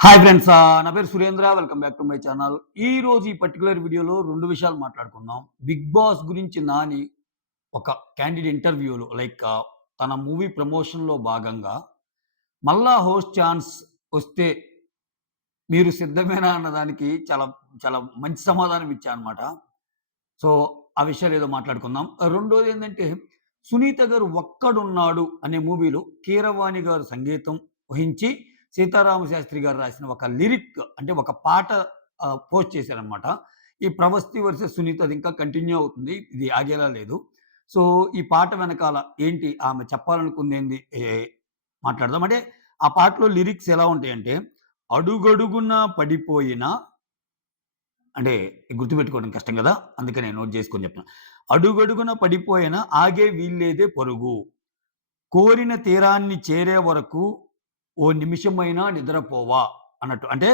Hi friends. నా పేరు Surendra. Welcome back to my channel. ఈ పర్టిక్యులర్ వీడియోలో 2 విషయాలు మాట్లాడుకుందాం. 'బిగ్ బాస్' గురించి నాని ఒక క్యాండిడ్ ఇంటర్వ్యూలో తన మూవీ ప్రమోషన్‌లో భాగంగా మళ్ళా హోస్ట్ ఛాన్స్ వస్తే మీరు సిద్ధమేనా అన్నదానికి చాలా చాలా మంచి సమాధానం ఇచ్చా అనమాట. సో, ఆ విషయాలేదో మాట్లాడుకుందాం. రెండోదేంటంటే 'సునీత గారు ఒక్కడున్నాడు' అనే మూవీలో కీరవాణి గారు సంగీతం వహించి, సీతారామ శాస్త్రి గారు రాసిన ఒక లిరిక్ అంటే ఒక పాట పోస్ట్ చేశారనమాట. ఈ 'ప్రవస్తి వర్సెస్ సునీత' అది ఇంకా కంటిన్యూ అవుతుంది. ఇది ఆగేలా లేదు. సో, ఈ పాట వెనకాల ఏంటి ఆమె చెప్పాలనుకుందేంది మాట్లాడదాం. అంటే ఆ పాటలో లిరిక్స్ ఎలా ఉంటాయంటే, అడుగడుగునా పడిపోయిన అంటే గుర్తుపెట్టుకోవడం కష్టం గదా! అందుకనే నోట్ చేసుకొని చెప్తున్నా. అడుగడుగున పడిపోయిన ఆగే వీల్లేదే పరుగు. కోరిన తీరాన్ని చేరే వరకు ఓ నిమిషమైనా నిద్రపోవా అన్నట్టు. అంటే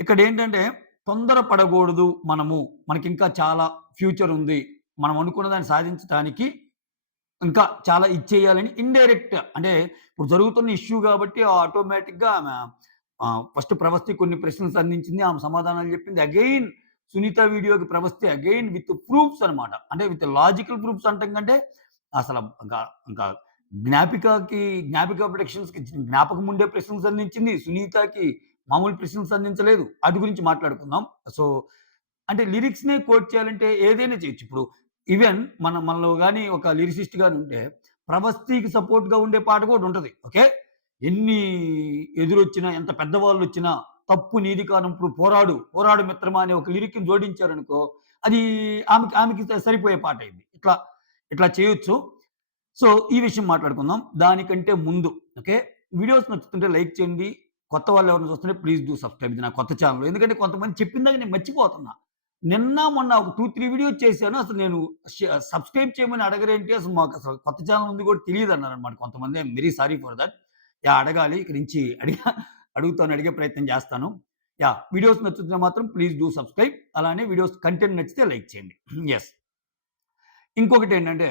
ఇక్కడేంటంటే తొందర పడగూడదు మనము. మనకింకా చాలా ఫ్యూచర్ ఉంది. మనం అనుకున్న దాన్ని సాధించటానికి ఇంకా చాలా ఇచ్చేయాలని ఇండైరెక్ట్ అంటే ఇప్పుడు జరుగుతున్న ఇష్యూ గాబట్టి ఆటోమేటిక్‌గా ఆమె ఫస్ట్ 'ప్రవస్తి' కొన్ని ప్రశ్నలు సంధించింది. ఆమె సమాధానాలు చెప్పింది. అగైన్ 'సునీత' వీడియోకి 'ప్రవస్తి' అగైన్ విత్ ప్రూఫ్స్ అనమాట. అంటే విత్ లాజికల్ ప్రూఫ్స్ అంటాం కంటే అసల ఇంకా ఇంకా జ్ఞాపిక ప్రొడక్షన్స్‌కి జ్ఞాపకం ఉండే ప్రశ్నలు సంధించింది. 'సునీతకి' మామూలు ప్రశ్నలు సంధించలేదు. వాటి గురించి మాట్లాడుకుందాం. సో, అంటే లిరిక్స్‌నే కోట్ చేయాలంటే ఏదైనా చేయొచ్చు. ఇప్పుడు ఈవెన్ మనలో గాని ఒక లిరిసిస్ట్ గాని ఉంటే 'ప్రవస్తికి' సపోర్ట్‌గా ఉండే పాట కూడా ఉంటది. ఓకే. ఎన్ని ఎదురొచ్చినా, ఎంత పెద్దవాళ్ళొచ్చినా, తప్పు నీది కానప్పుడు పోరాడు, పోరాడు మిత్రమా అనే ఒక లిరిక్‌ని జోడించారనుకో, అది ఆమెకి సరిపోయే పాటయిద్ది. ఇట్లా చేయొచ్చు. సో, ఈ విషయం మాట్లాడుకుందాం. దానికంటే ముందు ఓకే. వీడియోస్ నచ్చుతుంటే లైక్ చేయండి. కొత్త వాళ్ళెవరైనా చూస్తుంటే ప్లీజ్ డూ సబ్‌స్క్రైబ్. ఇది నా కొత్త ఛానెల్. ఎందుకంటే కొంతమంది చెప్పిందాక నేను మర్చిపోతున్నా. నిన్న, మొన్న ఒక 2, 3 వీడియోస్ చేశాను. అసలు నేను సబ్‌స్క్రైబ్ చేయమని అడగరేంటి? అసలు మాకసలు కొత్త ఛానెల్ ఉంది కూడా తెలీదన్నారనమాట కొంతమంది. I'm very sorry for that. అడగాలి. ఇక నుంచి అడుగుతాను. అడిగే ప్రయత్నం చేస్తాను. వీడియోస్ నచ్చుతుంటే మాత్రం ప్లీజ్ డూ సబ్‌స్క్రైబ్. అలానే వీడియోస్ కంటెంట్ నచ్చితే లైక్ చేయండి. యెస్. ఇంకొకటేంటంటే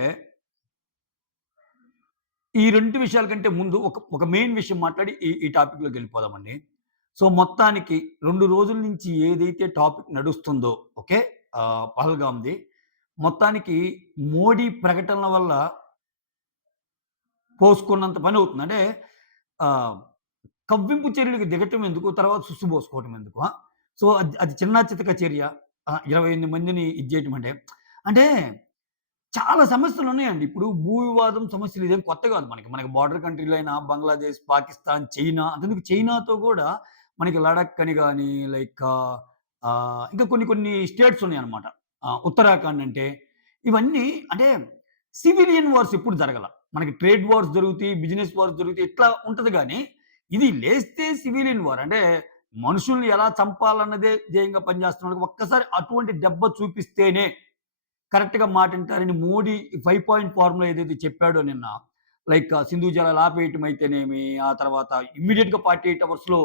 ఈ 2 విషయాల కంటే ముందు ఒక మెయిన్ విషయం మాట్లాడి ఈ టాపిక్‌లోకెళ్ళిపోదామండి. సో, మొత్తానికి 2 రోజుల నుంచి ఏదైతే టాపిక్ నడుస్తుందో ఓకే. పహల్గామ్‌ది. మొత్తానికి మోడీ ప్రకటనల వల్ల పోసుకున్నంత పనవుతుంది. అంటే ఆహ్, కవ్వింపు చర్యలకు దిగటం ఎందుకు? తర్వాత సుస్సు పోసుకోవటం ఎందుకు? సో, అది చిన్నా చితక చర్య. 28 మందిని ఇది జేయటం అంటే. అంటే చాలా సమస్యలున్నాయండి. ఇప్పుడు భూ వివాదం సమస్యలు ఇదేం కొత్త గాదు మనకి. మనకి బోర్డర్ కంట్రీలో అయినా బంగ్లాదేశ్, పాకిస్తాన్, చైనా అంతెందుకు చైనాతో గూడా మనకి లడఖ్ అని గాని ఇంకా కొన్ని కొన్ని స్టేట్స్ ఉన్నాయన్నమాట. ఉత్తరాఖండ్ అంటే ఇవన్నీ అంటే సివిలియన్ వార్స్ ఎప్పుడు జరగల. మనకి ట్రేడ్ వార్స్ జరుగుతాయి, బిజినెస్ వార్స్ జరుగుతాయి. ఇట్లా ఉంటది గానీ, ఇది లేస్తే సివిలియన్ వార్ అంటే మనుషుల్ని ఎలా చంపాలన్నదే ధ్యేయంగా పనిచేస్తున్నోళ్ళకి ఒక్కసారి అటువంటి దెబ్బ చూపిస్తేనే కరెక్ట్‌గా మాటింటారని మోడీ 5 పాయింట్ ఫార్ములా ఏదైతే చెప్పాడో నిన్న, సింధు జలాలు ఆపేయటం అయితేనేమి, ఆ తర్వాత ఇమ్మీడియేట్‌గా 48 అవర్స్‌లో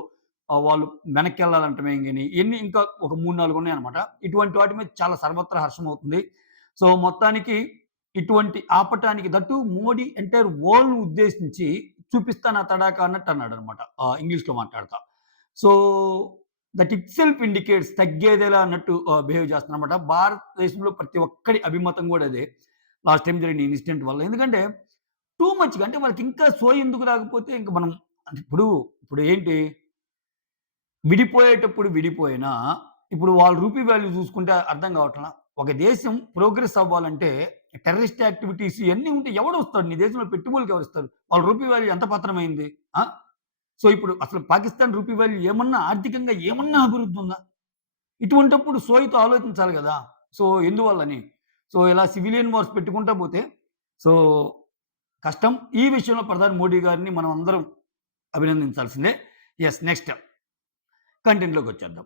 వాళ్ళు వెనక్కెళ్ళాలంటమే గాని, ఇయన్నీ ఇంకా ఒక 3, 4 ఉన్నాయన్నమాట. ఇటువంటి వాటి మీద చాలా సర్వత్రా హర్షమవుతుంది. సో, మొత్తానికి ఇటువంటి ఆపటానికి దట్టు మోడీ ఎంటైర్ వరల్డ్‌ని ఉద్దేశించి చూపిస్తా నా తడాఖా అన్నట్టు అన్నాడన్నమాట. ఇంగ్లీష్‌లో మాట్లాడతా. So, that itself indicates తగ్గేదేలా అన్నట్టు బిహేవ్ చేస్తున్నారన్నమాట. భారతదేశంలో ప్రతి ఒక్కడి అభిమతం గూడా అదే. లాస్ట్ టైమ్ జరిగిన ఇన్సిడెంట్ వల్ల. ఎందుకంటే టూ మచ్‌గా అంటే వాళ్ళకింకా సోయి ఎందుకు రాకపోతే ఇంక మనం అంటే ఇప్పుడు ఏంటి విడిపోయేటప్పుడు విడిపోయినా ఇప్పుడు వాళ్ళ రూపీ వాల్యూ చూసుకుంటే అర్థం కావట్లా. ఒక దేశం ప్రోగ్రెస్ అవ్వాలంటే టెర్రరిస్ట్ యాక్టివిటీస్ ఇయన్నీ ఉంటే ఎవడొస్తాడు? నీ దేశంలో పెట్టుబడులకి ఎవరిస్తారు? వాళ్ళ రూపీ వాల్యూ ఎంత పతనమైంది? ఆ! సో, ఇప్పుడు అసలు పాకిస్తాన్ రూపీ వాల్యూ ఏమన్నా ఆర్థికంగా ఏమన్నా అభివృద్ధి ఉందా? ఇటువంటప్పుడు సోయితో ఆలోచించాలి గదా! సో, ఎందువల్లని? సో, ఇలా సివిలియన్ వార్స్ పెట్టుకుంటా పోతే సో, కష్టం. ఈ విషయంలో ప్రధాని మోడీ గారిని మనం అందరం అభినందించాల్సిందే. యెస్. నెక్స్ట్ కంటెంట్‌లోకొచ్చేద్దాం.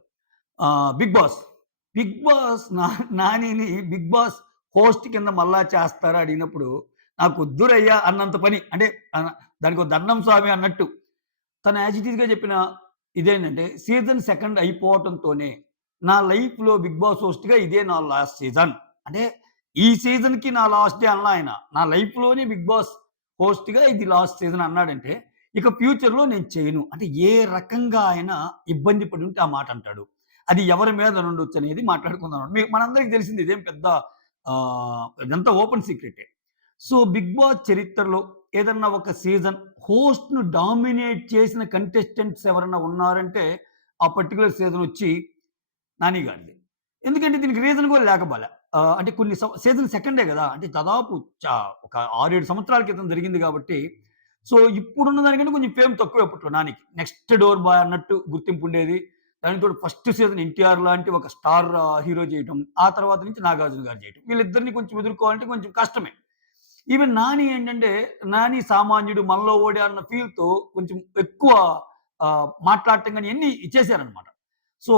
'Bigg Boss'. 'బిగ్ బాస్' నానిని 'బిగ్ బాస్' హోస్ట్ కింద మళ్ళా చేస్తారా అడిగినప్పుడు నాకొద్దురయ్యా అన్నంత పని. అంటే దానికో దండం స్వామి అన్నట్టు. తను యాజ్ ఇట్ ఈస్‌గా చెప్పిన ఇదేంటంటే సీజన్ సెకండ్ అయిపోవటంతోనే నా లైఫ్‌లో 'బిగ్ బాస్' హోస్ట్‌గా ఇదే నా లాస్ట్ సీజన్. అంటే ఈ సీజన్‌కి నా లాస్ట్ డే అనలా ఆయన. నా లైఫ్‌లోనే 'బిగ్ బాస్' హోస్ట్‌గా ఇది లాస్ట్ సీజన్ అన్నాడంటే ఇక ఫ్యూచర్‌లో నేను చేయను. అంటే ఏ రకంగా ఆయన ఇబ్బంది పడి ఉంటే ఆ మాట అంటాడు. అది ఎవరి మీద నుండొచ్చనేది మాట్లాడుకుందాం. మనందరికి తెలిసింది ఇదేం పెద్ద ఇదంతా ఓపెన్ సీక్రెటే. సో, 'బిగ్ బాస్' చరిత్రలో ఏదన్నా ఒక సీజన్ హోస్ట్‌ను డామినేట్ చేసిన కంటెస్టెంట్స్ ఎవరన్నా ఉన్నారంటే, ఆ పర్టిక్యులర్ సీజన్ వచ్చి 'నాని' గారిది. ఎందుకంటే దీనికి రీజన్ కూడా లేకపోలే. అంటే కొన్ని సీజన్ సెకండే గదా! అంటే దాదాపు చా ఒక 6, 7 సంవత్సరాల క్రితం జరిగింది కాబట్టి, సో, ఇప్పుడున్న దానికంటే కొంచెం ఫేమ్ తక్కువే అప్పట్లో 'నానికి.' నెక్స్ట్ డోర్ బాయ్ అన్నట్టు గుర్తింపుండేది. దానికి తోడు ఫస్ట్ సీజన్ 'ఎన్టీఆర్' లాంటి ఒక స్టార్ హీరో చేయటం. ఆ తర్వాత నుంచి 'నాగార్జున' గారు చేయటం. వీళ్ళిద్దరిని కొంచెం ఎదుర్కోవాలంటే కొంచెం కష్టమే. ఈవెన్ 'నాని' ఏంటంటే, 'నాని సామాన్యుడు మనలో ఓడే' అన్న ఫీల్‌తో కొంచెం ఎక్కువ మాట్లాడటం గాని ఇయన్నీ చేశారనమాట. సో,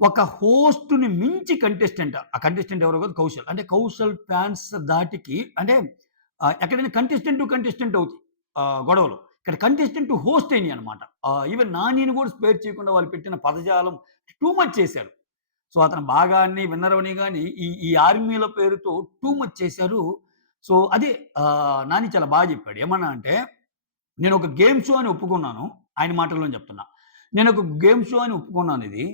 ఒక హోస్ట్‌ని మించి కంటెస్టెంట్, ఆ కంటెస్టెంట్ ఎవరో కాదు కౌశల్. అంటే కౌశల్ ఫ్యాన్స్ ధాటికి అంటే ఎక్కడైనా కంటెస్టెంట్ టు కంటెస్టెంట్ అవుతాయి గొడవలు. ఇక్కడ కంటెస్టెంట్ టు హోస్ట్ అయినాయన్నమాట. ఈవెన్ 'నానిని' కూడా స్పేర్ చేయకుండా వాళ్ళు పెట్టిన పదజాలం టూ మచ్ చేశారు. సో, అతను బాగా అన్ని విన్నర్ అవ్వని గాని ఈ ఈ ఆర్మీల పేరుతో టూ మచ్ చేశారు. సో, అదే 'నాని' చాలా బాగా చెప్పాడు. ఏమన్నా అంటే, నేనొక గేమ్ షో అని ఒప్పుకున్నాను. ఆయన మాటల్లోనే చెప్తున్నా. నేనొక గేమ్ షో అని ఒప్పుకున్నానిది.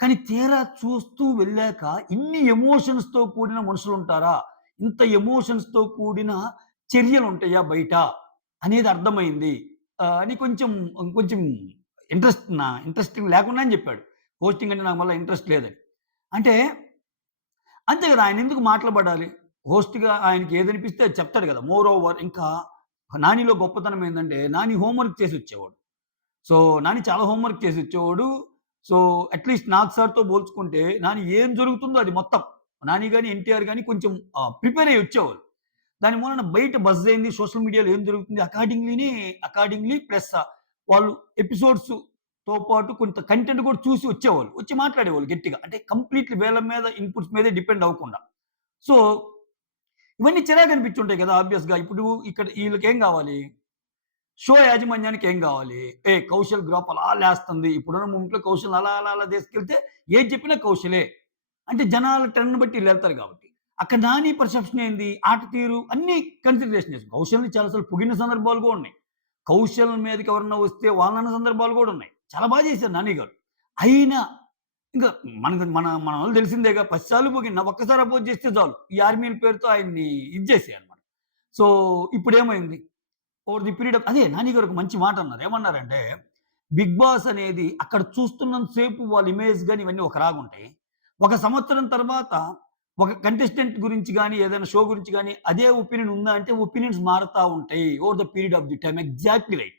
కానీ తీరా చూస్తూ వెళ్ళాక ఇన్ని ఎమోషన్స్‌తో కూడిన మనుషులుంటారా? ఇంత ఎమోషన్స్‌తో కూడిన చర్యలుంటాయా బయట? అనేది అర్థమైంది. అని కొంచెం కొంచెం ఇంట్రెస్టింగ్ లేకుండానే చెప్పాడు. హోస్టింగ్ అంటే నాకు మళ్ళా ఇంట్రెస్ట్ లేదని. అంటే అంతే గదా! ఆయనెందుకు మాటలు పడాలి? హోస్ట్‌గా ఆయనకి ఏదనిపిస్తే అది చెప్తాడు గదా! మోర్ ఓవర్ ఇంకా 'నానిలో' గొప్పతనం ఏందంటే 'నాని' హోంవర్క్ చేసొచ్చేవాడు. సో, 'నాని' చాలా హోంవర్క్ చేసొచ్చేవాడు. సో, అట్‌లీస్ట్ 'నాగ్ సార్‌తో పోల్చుకుంటే 'నాని' ఏం జరుగుతుందో అది మొత్తం 'నాని' గాని, 'ఎన్టీఆర్' గాని కొంచెం ప్రిపేర్ అయ్యి వచ్చేవాళ్ళు. దాని మూలన బయట బజ్ అయింది. సోషల్ మీడియాలో ఏం జరుగుతుంది అకార్డింగ్‌లీ ప్లస్ వాళ్ళు ఎపిసోడ్స్‌తో పాటు కొంత కంటెంట్ కూడా చూసి వచ్చేవాళ్ళు. వచ్చి మాట్లాడేవాళ్ళు గట్టిగా. అంటే కంప్లీట్‌లీ వీళ్ళ మీద ఇన్‌పుట్స్ మీదే డిపెండ్ అవ్వకుండా. సో, ఇవన్నీ చిరాకనిపిచ్చుంటాయి కదా! ఆబ్వియస్‌గా. ఇప్పుడు ఇక్కడ ఈళ్ళకేం గావాలి? షో యాజమాన్యానికి ఏం గావాలి? కౌశల్ గ్రాఫ్ అలా లేస్తుంది. ఇప్పుడున్న మూమెంట్‌లో కౌశల్ అలా తీసుకెళ్తే ఏది చెప్పినా కౌశలే. అంటే జనాల ట్రెండ్‌ని బట్టి ఈళ్ళెళ్తారు కాబట్టి. అక్కడ నాని పర్సెప్షన్ ఏంది? ఆట తీరు అన్నీ కన్సిడరేషన్ చేసుకో. కౌశల్‌ని చాలా సార్లు పొగిడిన సందర్భాలు గూడా ఉన్నాయి. కౌశల్ మీదకి ఎవరన్నా వస్తే వాళ్ళన్న సందర్భాలు గూడా ఉన్నాయి. చాలా బా చేశారు నాని గారు. అయినా ఇంకా మనోళ్ళు తెలిసిందేగా 10 సార్లు పొగిడినా ఒక్కసారి అపోజ్ చేస్తే చాలు. ఈ ఆర్మీల పేరుతో ఆయన్ని ఇది చేసేయన్నమాట. సో, ఇప్పుడేమైంది? ఓవర్ ది పీరియడ్ ఆఫ్ అదే 'నాని' గారు ఒక మంచి మాట అన్నారు. ఏమన్నారంటే, 'బిగ్ బాస్' అనేది అక్కడ చూస్తున్నంత సేపు వాళ్ళ ఇమేజ్ గాని ఇవన్నీ ఒకలాగుంటాయి. ఒక సంవత్సరం తర్వాత ఒక కంటెస్టెంట్ గురించి గాని, ఏదైనా షో గురించి గాని అదే ఒపీనియన్ ఉందా అంటే ఒపీనియన్స్ మారుతా ఉంటాయి. Over the period of the time. Exactly right.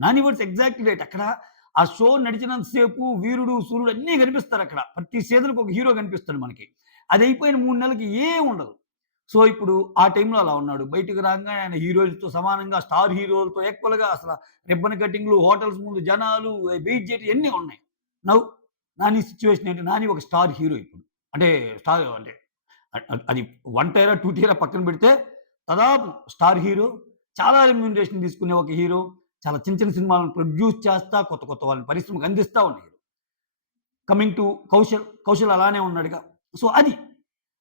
'Nani' words exactly right. అక్కడ ఆ షో నడిచినంత సేపు వీరుడు, సూర్యుడు అన్నీ కనిపిస్తారక్కడ. ప్రతి సీజన్‌కి ఒక హీరో కనిపిస్తాడు మనకి. అది అయిపోయిన 3 నెలలకి ఏముండదు. సో, ఇప్పుడు ఆ టైంలో అలా ఉన్నాడు. బయటికి రాంగానే ఆయన హీరోలతో సమానంగా స్టార్ హీరోలతో ఈక్వల్‌గా అసల రిబ్బన్ కటింగ్‌లు, హోటల్స్ ముందు జనాలు వెయిట్ చేయడం ఇయన్నీ ఉన్నాయి. నౌ 'నాని' సిట్యుయేషన్ ఏంటి? 'నాని' ఒక స్టార్ హీరో ఇప్పుడు. అంటే స్టార్ అంటే అది 1 టైరా, 2 టైరా పక్కన పెడితే దాదాపు స్టార్ హీరో. చాలా రెమ్యూనరేషన్ తీసుకునే ఒక హీరో. చాలా చిన్న సినిమాలను ప్రొడ్యూస్ చేస్తా కొత్త వాళ్ళని పరిశ్రమకు అందిస్తా ఉన్న hero. Coming to Kaushal. Kaushal అలానే ఉన్నాడుగా. సో, అది.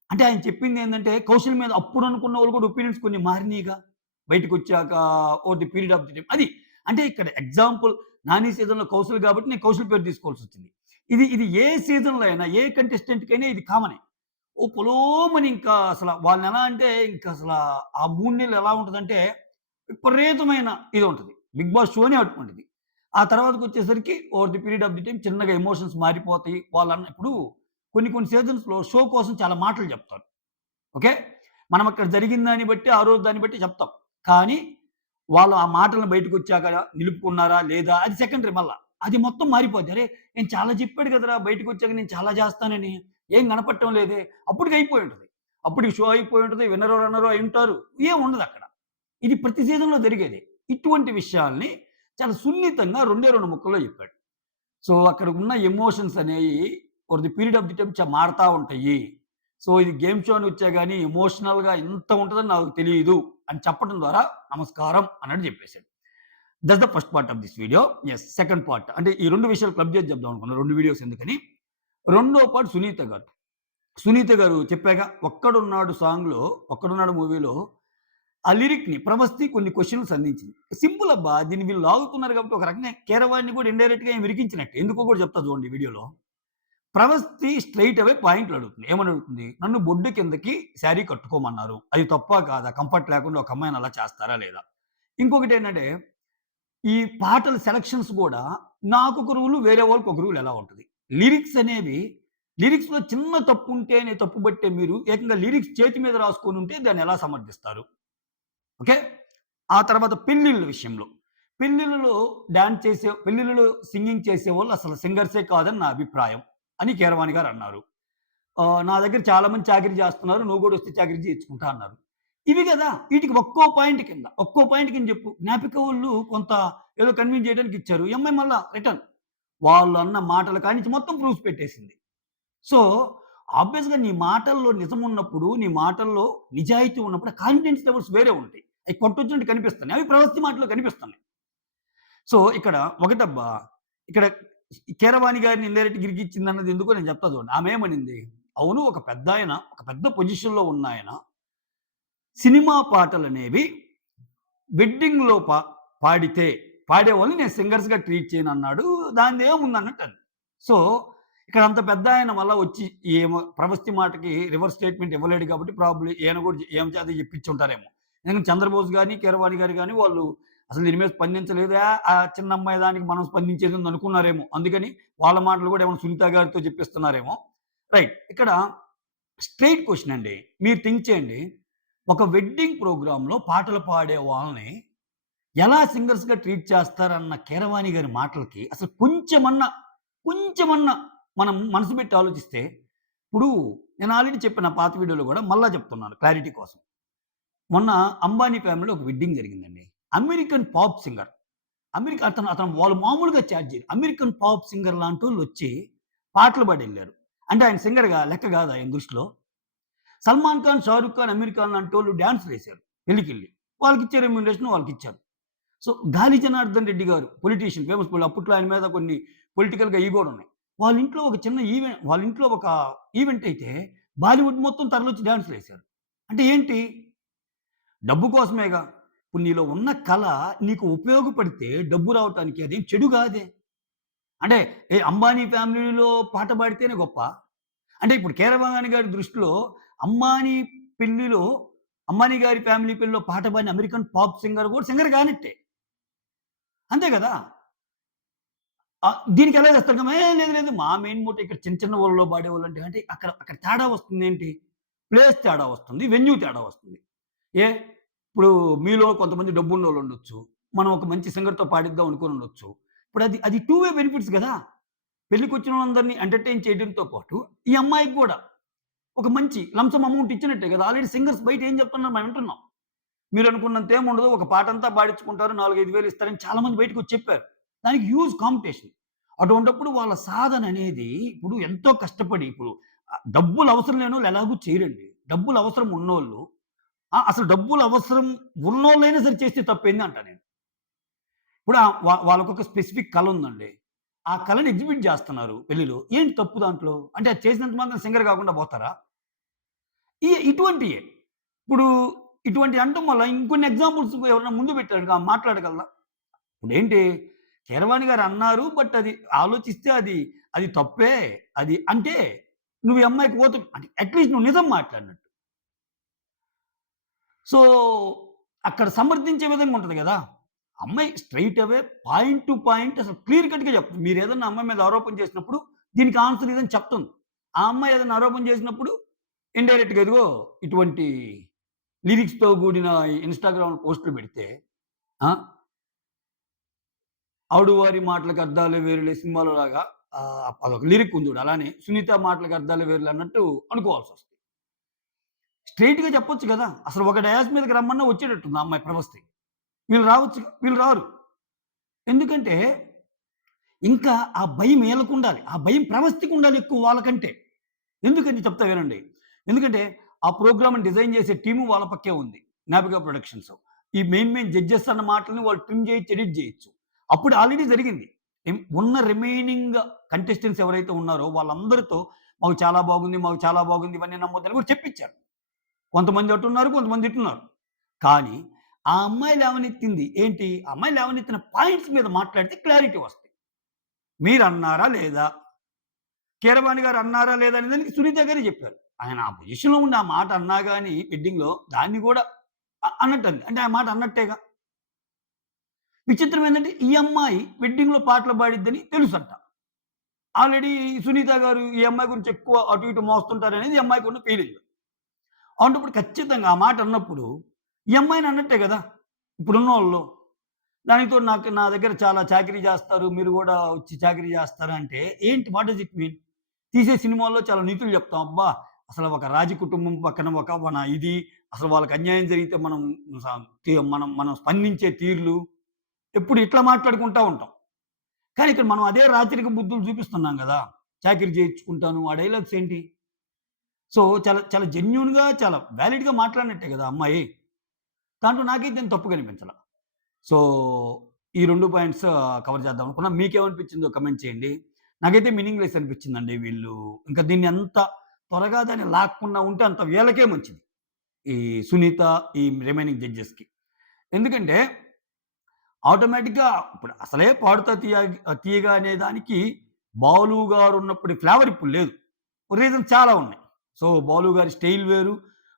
అంటే ఆయన చెప్పిందేందంటే, కౌశల్ మీద అప్పుడనుకున్న వాళ్ళు కూడా ఒపీనియన్స్ కొన్ని మారినియిగా. బయటికొచ్చాక over the period of the time. అది. అంటే ఇక్కడ ఎగ్జాంపుల్ 'నాని' సీజన్‌లో కౌశల్ కాబట్టి నేను కౌశల్ పేరు తీసుకోవాల్సొచ్చింది. ఇది ఏ సీజన్‌లో అయినా, ఏ కంటెస్టెంట్‌కైనా ఇది కామనే. ఓ పొలోమని ఇంకా అసల వాళ్ళనెలా అంటే ఇంకసల ఆ 3 నెలలు ఎలా ఉంటదంటే, విపరీతమైన ఇది ఉంటది. 'బిగ్ బాస్' షోనే అటువంటిది. ఆ తర్వాతకొచ్చేసరికి over the period of the time చిన్నగా ఎమోషన్స్ మారిపోతాయి. ఇప్పుడు కొన్ని సీజన్స్‌లో షో కోసం చాలా మాటలు చెప్తారు. ఓకే. మనం అక్కడ జరిగిన దాన్ని బట్టి, ఆ రోజు దాన్ని బట్టి చెప్తాం. కానీ వాళ్ళు ఆ మాటలను బయటకొచ్చాక నిలుపుకున్నారా? లేదా? అది సెకండరీ మళ్ళా. అది మొత్తం మారిపోద్ది. అరే! నేను చాలా చెప్పాడు కదరా! బయటకొచ్చాక నేను చాలా చేస్తానని. ఏం కనపడటం లేదే. అప్పటికి అయిపోయి ఉంటది. అప్పటికి షో అయిపోయి ఉంటది. విన్నరో, రన్నరో అయ్యుంటారు. ఏం ఉండదక్కడ. ఇది ప్రతి సీజన్‌లో జరిగేదే. ఇటువంటి విషయాల్ని చాలా సున్నితంగా రెండే 2 ముక్కల్లో చెప్పాడు. సో, అక్కడ ఉన్న ఎమోషన్స్ అనేయి over the period of the time మారతా ఉంటాయి. సో, ఇది గేమ్ షో అని వచ్చా గాని ఎమోషనల్‌గా ఇంత ఉంటదని నాకు తెలీదు అని చెప్పడం ద్వారా నమస్కారం అన్నట్టు చెప్పేసాడు. That's the first part of this video. Second part అంటే ఈ 2 విషయాలు క్లబ్ చేసి చెప్దాం అనుకున్నా. 2 వీడియోస్ ఎందుకని. రెండో పార్ట్ సునీత గారు. సునీత గారు చెప్పాగా 'ఒక్కడున్నాడు' సాంగ్‌లో 'ఒక్కడున్నాడు' మూవీలో ఆ లిరిక్‌ని 'ప్రభస్తి' కొన్ని క్వెషన్‌లు సంధించింది. సింపుల్ అబ్బా! దీన్ని వీళ్ళు లాగుతున్నారు కాబట్టి ఒక రకంగా కీరవాణిని కూడా ఇండైరెక్ట్‌గా ఏమి ఇరికించినట్టే. ఎందుకో కూడా చెప్తా చూడండి వీడియోలో. 'ప్రభస్తి' స్ట్రెయిట్ అవే పాయింట్లు అడుగుతుంది. ఏమని అడుగుతుంది? నన్ను బొడ్డు కిందకి శారీ కట్టుకోమన్నారు. అది తప్పా? కాదా? కంఫర్ట్ లేకుండా ఒక అమ్మాయిని అలా చేస్తారా? లేదా? ఇంకొకటేంటంటే, ఈ పాటల సెలక్షన్స్ గూడా నాకొక రూలు, వేరే వాళ్ళకొక రూల్ ఎలా ఉంటది? లిరిక్స్ అనేవి లిరిక్స్‌లో చిన్న తప్పుంటేనే తప్పు పట్టే మీరు ఏకంగా లిరిక్స్ చేతి మీద రాసుకొనుంటే దాన్ని ఎలా సమర్థిస్తారు? ఓకే. ఆ తర్వాత పెళ్ళిళ్ళ విషయంలో. పెళ్ళిళ్ళలో పెళ్ళిళ్ళలో సింగింగ్ చేసేవాళ్ళు అసలు సింగర్సే కాదని నా అభిప్రాయం అని కీరవాణి గారన్నారు. నా దగ్గర చాలా మంది చాకిరీ చేస్తున్నారు. నువ్వు గూడా వస్తే చాకిరీ చేయించుకుంటా అన్నారు. ఇవి గదా! ఈటికి ఒక్కో పాయింట్ కింద చెప్పు. జ్ఞాపిక వోళ్ళు కొంత ఏదో కన్విన్స్ చేయడానికి ఇచ్చారు. ఈ అమ్మాయి మళ్ళా రిటర్న్. వాళ్ళు అన్న మాటల కాడ్నించి మొత్తం ప్రూఫ్స్ పెట్టేసింది. సో, ఆబ్వియస్‌గా నీ మాటల్లో నిజమున్నప్పుడు, నీ మాటల్లో నిజాయితీ ఉన్నప్పుడు కాన్ఫిడెన్స్ లెవెల్స్ వేరే ఉంటాయి. అయి కొట్టొచ్చినట్టు కనిపిస్తున్నాయి. అవి ప్రవృత్తి మాటల్లో కనిపిస్తున్నాయి. సో, ఇక్కడ ఒకటబ్బా, ఇక్కడ కీరవాణి గారిని ఇండైరెక్ట్‌గా ఇరికిచ్చిందన్నది ఎందుకో నేను చెప్తా చూడండి. ఆమేమనింది, అవును ఒక పెద్దాయన, ఒక పెద్ద పొజిషన్‌లో ఉన్నాయన సినిమా పాటలనేవి వెడ్డింగ్‌లో పాడితే, పాడేవాళ్ళని నేను సింగర్స్‌గా ట్రీట్ చేయనన్నాడు. దానిదేముందన్నట్టది. సో, ఇక్కడ అంత పెద్దాయన మళ్ళా వచ్చి ఏమో 'ప్రభస్తి' మాటకి రివర్స్ స్టేట్‌మెంట్ ఇవ్వలేడు కాబట్టి ప్రాబబ్లీ ఈయన కూడా ఈమె చేత చెప్పించుంటారేమో. ఎందుకంటే 'చంద్రబోస్' గాని, కీరవాణి గారు గాని వాళ్ళు అసలు దీని మీద స్పందించలేదా? ఆ చిన్న అమ్మాయి దానికి మనం స్పందించేదుంది అనుకున్నారేమో. అందుకని వాళ్ళ మాటలు కూడా ఏమైనా సునీత గారితో చెప్పిస్తున్నారేమో. రైట్. ఇక్కడ స్ట్రెయిట్ క్వెషన్ అండి. మీరు థింక్ చేయండి. ఒక వెడ్డింగ్ ప్రోగ్రామ్‌లో పాటలు పాడే వాళ్ళని ఎలా సింగర్స్‌గా ట్రీట్ చేస్తారన్న కీరవాణి గారి మాటలకి అసలు కొంచెమన్నా మనం మనసు పెట్టి ఆలోచిస్తే, ఇప్పుడు నేను ఆల్రెడీ చెప్పిన పాత వీడియోలో గూడా మళ్ళా చెప్తున్నాను క్లారిటీ కోసం. మొన్న అంబానీ ఫ్యామిలీలో ఒక వెడ్డింగ్ జరిగిందండి. American pop singer. అతను అతను వాళ్ళు మామూలుగా చార్జ్ చేయరు. అమెరికన్ పాప్ సింగర్ లాంటోళ్ళొచ్చి పాటలు పాడెళ్లారు. అంటే ఆయన సింగర్‌గా లెక్క గాదా ఆయన దృష్టిలో? 'సల్మాన్ ఖాన్', 'షారుఖ్ ఖాన్', 'అమీర్ ఖాన్' లాంటోళ్ళు డాన్స్‌లేసారు పెళ్ళికెళ్ళి. వాళ్ళకిచ్చే రెమ్యూనరేషన్ వాళ్ళకిచ్చారు. సో, 'గాలి జనార్దన్ రెడ్డి' గారు పొలిటీషియన్ ఫేమస్ అప్పట్లో ఆయన మీద కొన్ని పొలిటికల్‌గా ఇయి గూడా ఉన్నాయి. వాళ్ళ ఇంట్లో ఒక ఈవెంట్ అయితే బాలీవుడ్ మొత్తం తరలొచ్చి డాన్స్‌లేసారు. అంటే ఏంటి? డబ్బు కోసమేగా. ఇప్పుడు నీలో ఉన్న కళ నీకు ఉపయోగపడితే డబ్బు రావటానికి అదేం చెడు గాదే. అంటే అంబానీ ఫ్యామిలీలో పాట పాడితేనే గొప్ప. అంటే ఇప్పుడు కీరవాణి గారి దృష్టిలో అంబానీ పెళ్లిలో అంబానీ గారి ఫ్యామిలీ పెళ్లిలో పాట పాడిన అమెరికన్ పాప్ సింగర్ కూడా సింగర్ కానట్టే. అంతే గదా! దీనికెలా చేస్తాడు లేదు లేదు మా మెయిన్ మోటివ్ ఇక్కడ చిన్న చిన్న ఊర్లలో పాడేవాళ్ళంటే అంటే అక్కడ అక్కడ తేడా వస్తుందేంటి? ప్లేస్ తేడా వస్తుంది. వెన్యూ తేడా వస్తుంది. ఏ ఇప్పుడు మీలో కొంతమంది డబ్బున్నోళ్ళుండొచ్చు. మనం ఒక మంచి సింగర్‌తో పాడిద్దాం అనుకోనుండొచ్చు. ఇప్పుడు అది టూ వే బెనిఫిట్స్ గదా! పెళ్ళికొచ్చినోళ్ళందరిని ఎంటర్‌టైన్ చేయడంతో పాటు ఈ అమ్మాయికి గూడా ఒక మంచి లంప్ అమౌంట్ ఇచ్చినట్టే గదా! ఆల్రెడీ సింగర్స్ బయట ఏం చెప్తున్నారు మనం వింటున్నాం. మీరనుకున్నంత ఏముండదు. ఒక పాటంతా పాడించుకుంటారు. 4, 5 వేలు ఇస్తారని చాలా మంది బయటకొచ్చి చెప్పారు. దానికి హ్యూజ్ కాంపిటీషన్. అటువంటప్పుడు వాళ్ళ సాధననేది ఇప్పుడు ఎంతో కష్టపడి ఇప్పుడు డబ్బులు అవసరం లేనోళ్ళు ఎలాగూ చేయరండి. డబ్బులు అవసరం ఉన్నోళ్ళు అసలు డబ్బులు అవసరం ఉన్నోళ్ళైనా సరే చేస్తే తప్పేంది అంటా నేను. ఇప్పుడు వాళ్ళకొక స్పెసిఫిక్ కళ ఉందండి. ఆ కళని ఎగ్జిబిట్ జేస్తున్నారు పెళ్లిలో. ఏంటి తప్పు దాంట్లో? అంటే అది చేసినంత మాత్రం సింగర్ గాకుండా పోతారా? ఇటువంటియే. ఇప్పుడు ఇటువంటి అనటం వల్ల ఇంకొన్ని ఎగ్జాంపుల్స్ ఎవరైనా ముందు పెట్టారుగా మాట్లాడగలరా? ఇప్పుడేంటి కీరవాణి గారు అన్నారు. బట్ అది ఆలోచిస్తే అది తప్పే. అది అంటే నువ్వు ఈ అమ్మాయికి అంటే అట్‌లీస్ట్ నువ్వు నిజం మాట్లాడినట్టు. సో, అక్కడ సమర్థించే విధంగా ఉంటది గదా! అమ్మాయి straight away point to point అసలు క్లియర్ కట్‌గా చెప్తుంది. మీరేదన్నా అమ్మాయి మీద ఆరోపణ చేసినప్పుడు దీనికి ఆన్సర్ ఇదని చెప్తుంది. ఆ అమ్మాయి ఏదైనా ఆరోపణ చేసినప్పుడు ఇండైరెక్ట్‌గా ఇదిగో ఇటువంటి లిరిక్స్‌తో కూడిన ఇన్‌స్టాగ్రామ్‌లో పోస్టులు పెడితే ఆ! 'ఆడువారి మాటలకు అర్థాలే వేరులే' సినిమాలో లాగా అదొక లిరిక్ ఉంది చూడు. అలానే 'సునీత మాటలకు అర్థాలే వేరులే' అన్నట్టు అనుకోవాల్సొస్తది. స్ట్రెయిట్‌గా చెప్పొచ్చు గదా! అసలు ఒక డయాస్ మీదకి రమ్మన్నా వచ్చేటట్టుంది ఆ అమ్మాయి 'ప్రభస్తి'. వీళ్ళు రావచ్చుగా, వీళ్ళు రారు. ఎందుకంటే ఇంకా ఆ భయం ఈళ్ళకుండాలి. ఆ భయం 'ప్రభస్తి'కుండాలి ఎక్కువ వాళ్ళకంటే. ఎందుకని చెప్తా వినండి. ఎందుకంటే ఆ ప్రోగ్రామ్‌ని డిజైన్ చేసే టీము వాళ్ళ పక్కే ఉంది. 'జ్ఞాపిక ప్రొడక్షన్స్.' ఈ మెయిన్ జడ్జెస్ అన్న మాటలని వాళ్ళు ట్రిమ్ చేయొచ్చు, ఎడిట్ చేయొచ్చు. అప్పుడు ఆల్రెడీ జరిగింది. ఉన్న రిమైనింగ్ కంటెస్టెంట్స్ ఎవరైతే ఉన్నారో వాళ్ళందరితో మాకు చాలా బాగుంది, మాకు చాలా బాగుంది ఇవన్నీ నమ్మొద్దని కూడా చెప్పించారు. కొంతమంది అటున్నారు, కొంతమంది ఇటున్నారు. కానీ ఆ అమ్మాయి లేవనెత్తింది ఏంటి? ఆ అమ్మాయి లేవనెత్తిన పాయింట్స్ మీద మాట్లాడితే క్లారిటీ వస్తాయి. మీరన్నారా లేదా? కీరవాణి గారు అన్నారా లేదా అనే దానికి సునీత గారే చెప్పారు. ఆయన ఆ పొజిషన్‌లో ఉండి ఆ మాట అన్నా గాని వెడ్డింగ్‌లో దాన్ని గూడా అన్నట్టంది. అంటే ఆ మాట అన్నట్టేగా. విచిత్రం ఏందంటే ఈ అమ్మాయి వెడ్డింగ్‌లో పాటలు పాడిద్దని తెలుసంట. ఆల్రెడీ సునీత గారు ఈ అమ్మాయి గురించి ఎక్కువ అటు ఇటు మోస్తుంటారనేది ఈ అమ్మాయికున్న ఫీలింగ్. అలాంటప్పుడు ఖచ్చితంగా ఆ మాట అన్నప్పుడు ఈ అమ్మాయిని అన్నట్టే గదా! ఇప్పుడున్నోళ్ళు. దానికి తోడు నా దగ్గర చాలా చాకిరీ జేస్తారు. మీరు గూడా వచ్చి చాకిరీ జేస్తారా అంటే ఏంటి? What does it mean? తీసే సినిమాల్లో చాలా నీతులు చెప్తాం. అబ్బా! అసలు ఒక రాజ కుటుంబం పక్కన ఒక మన ఇది అసలు వాళ్ళకి అన్యాయం జరిగితే మనం స తి మనం మనం స్పందించే తీరులు ఎప్పుడు ఇట్లా మాట్లాడుకుంటా ఉంటాం. కానీ ఇక్కడ మనం అదే రాచరిక బుద్ధులు చూపిస్తున్నాం గదా! చాకిరీ చేయించుకుంటాను. ఆ డైలాగ్స్ ఏంటి? సో, చాలా చాలా జెన్యూన్‌గా చాలా వాలిడ్‌గా మాట్లాడినట్టే గదా అమ్మాయి. దాంట్లో నాకైతే ఏం తప్పు కనిపించలా. సో, ఈ 2 పాయింట్స్ కవర్ చేద్దాం అనుకున్నా. మీకేమనిపించిందో కామెంట్ చేయండి. నాకైతే మీనింగ్‌లెస్ అనిపించిందండి వీళ్ళు. ఇంకా దీన్ని ఎంత త్వరగా దాన్ని లాక్కుండా ఉంటే అంత వీళ్ళకే మంచిది. ఈ సునీత, ఈ రిమైనింగ్ జడ్జెస్‌కి. ఎందుకంటే ఆటోమేటిక్‌గా ఇప్పుడు అసలే 'పాడుతా తీయగా' అనే దానికి బాలు గారున్నప్పటి ఫ్లేవర్ ఇప్పుడు లేదు. రీజన్స్ చాలా ఉన్నాయి. సో, బాలు గారి స్టైల్ వేరు.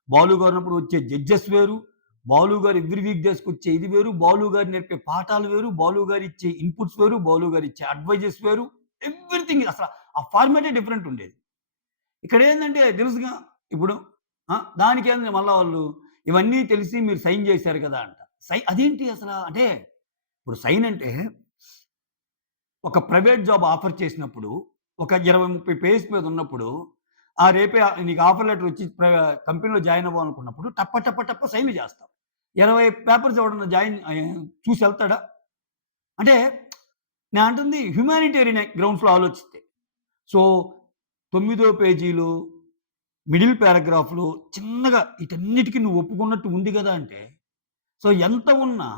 బాలు గారున్నప్పుడు వచ్చే జడ్జెస్ వేరు. బాలు గారు ఎవ్రి వీక్ డేస్‌కొచ్చే ఇది వేరు. బాలు గారు నేర్పే పాఠాలు వేరు. బాలు గారు ఇచ్చే ఇన్‌పుట్స్ వేరు. బాలు గారు ఇచ్చే అడ్వైజెస్ వేరు. ఎవ్రీథింగ్ అసల ఆ ఫార్మాటే డిఫరెంట్ ఉండేది. ఇక్కడేందంటే తెలుసుగా ఇప్పుడు దానికేంది మళ్ళా వాళ్ళు ఇవన్నీ తెలిసి మీరు సైన్ చేశారు కదా! అంట. అదేంటి అసల? అంటే ఇప్పుడు సైన్ అంటే ఒక ప్రైవేట్ జాబ్ ఆఫర్ చేసినప్పుడు ఒక 20, 30 పేజ్ మీద ఉన్నప్పుడు రేపే నీకు ఆఫర్ లెటర్ వచ్చి కంపెనీలో జాయిన్ అవ్వాలనుకున్నప్పుడు టప్ప టప్ప టప్ప సైన్‌లు చేస్తాం. 20 పేపర్స్ ఎవడన్నా చూసి ఎళ్తాడా? అంటే నేను అంటుంది హ్యుమానిటేరియన్ గ్రౌండ్స్‌లో ఆలోచిస్తే. సో, 9 పేజీలో మిడిల్ పారాగ్రాఫ్‌లో చిన్నగా వీటన్నిటికి నువ్వు ఒప్పుకున్నట్టు ఉంది గదా! అంటే సో, ఎంత ఉన్నా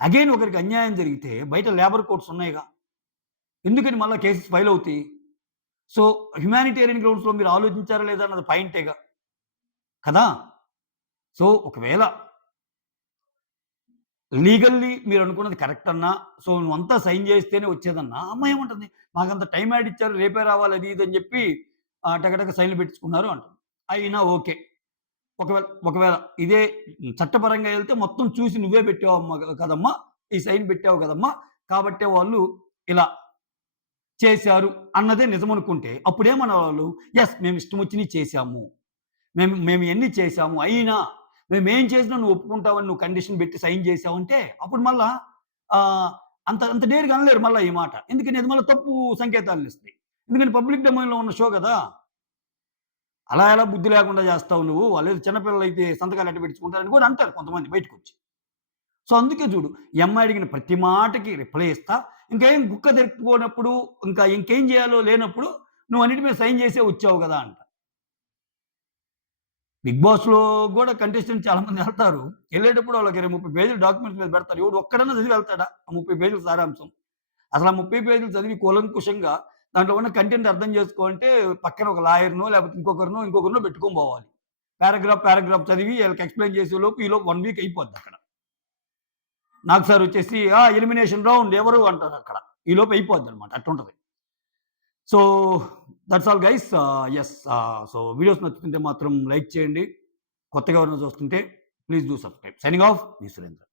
అగైన్ ఒకరికి అన్యాయం జరిగితే బయట లేబర్ కోర్ట్స్ ఉన్నాయిగా. ఎందుకని మళ్ళా కేసెస్ ఫైల్ అవుతాయి. సో, హ్యుమానిటేరియన్ గ్రౌండ్స్‌లో మీరు ఆలోచించారా లేదా అన్నది పాయింటేగా. కదా! సో, ఒకవేళ లీగల్లీ మీరనుకున్నది కరెక్ట్ అన్నా, సో, నువ్వంతా సైన్ చేస్తేనే వచ్చేదన్నా, ఆ అమ్మాయి ఏమంటుంది? మాకంత టైమ్ యాడ్ ఇచ్చారు, రేపే రావాలి అది ఇది అని చెప్పి టక సైన్‌లు పెట్టించుకున్నారు అంటుంది. అయినా ఓకే. ఒకవేళ ఒకవేళ ఇదే చట్టపరంగా ఎళ్తే మొత్తం చూసి నువ్వే పెట్టావమ్మ కదమ్మా! ఈ సైన్ పెట్టావు కదమ్మా! కాబట్టే వాళ్ళు ఇలా చేశారు అన్నదే నిజమనుకుంటే అప్పుడేమనేవాళ్ళు? యెస్. మేము ఇష్టం వచ్చినయి చేశాము. మేము ఇయన్నీ చేశాము. అయినా మేమేం చేసినా నువ్వు ఒప్పుకుంటావని నువ్వు కండిషన్ పెట్టి సైన్ చేశావంటే అప్పుడు మళ్ళా ఆహ్, అంత అంత డేర్‌గా అనలేరు మళ్ళా ఈ మాట. ఎందుకని అది మళ్ళా తప్పు సంకేతాలనిస్తాయి. ఎందుకంటే పబ్లిక్ డొమైన్‌లో ఉన్న షో గదా! అలా ఎలా బుద్ధి లేకుండా చేస్తావు నువ్వు? వాళ్ళేదో చిన్న పిల్లలైతే సంతకాలు ఎట్ట పెట్టించుకుంటారని కూడా అంటారు కొంతమంది బయటకొచ్చి. సో, అందుకే చూడు ఈ అమ్మాయి అడిగిన ప్రతి మాటకి రిప్లై ఇస్తా, ఇంకేం గుక్క తిరుక్కోనప్పుడు, ఇంకా ఇంకేం చేయాలో లేనప్పుడు నువ్వు అన్నిటి మీద సైన్ చేసే వచ్చావు గదా! అంట. బిగ్ బాస్‌లో గూడా కంటెస్టెంట్స్ చాలా మంది ఎళ్తారు. ఎళ్ళేటప్పుడు వాళ్ళకి 20, 30 పేజీలు డాక్యుమెంట్స్ మీద పెడతారు. ఎవడు ఒక్కడన్నా చదివి ఎళ్తాడా? ఆ 30 పేజీల సారాంశం. అసలు ఆ 30 పేజీలు చదివి కూలంకుషంగా దాంట్లో ఉన్న కంటెంట్ అర్థం చేసుకో అంటే పక్కన ఒక లాయర్‌నో లేకపోతే ఇంకొకరినో పెట్టుకొని పోవాలి. పారాగ్రాఫ్ చదివి ఈళ్ళకి ఎక్స్‌ప్లెయిన్ చేసేలోపు ఈలోపు 1 వీక్ అయిపోద్దక్కడ. నాకు సార్ వచ్చేసి ఎలిమినేషన్ రౌండ్ ఎవరు అంటారక్కడ. ఈలోపు అయిపోద్దనమాట. అట్టుంటది. So, that's all guys. Yes. So, videos నచ్చుతుంటే మాత్రం లైక్ చేయండి. కొత్తగా ఎవరైనా చూస్తుంటే please do subscribe. Signing off మీ సురేంద్ర.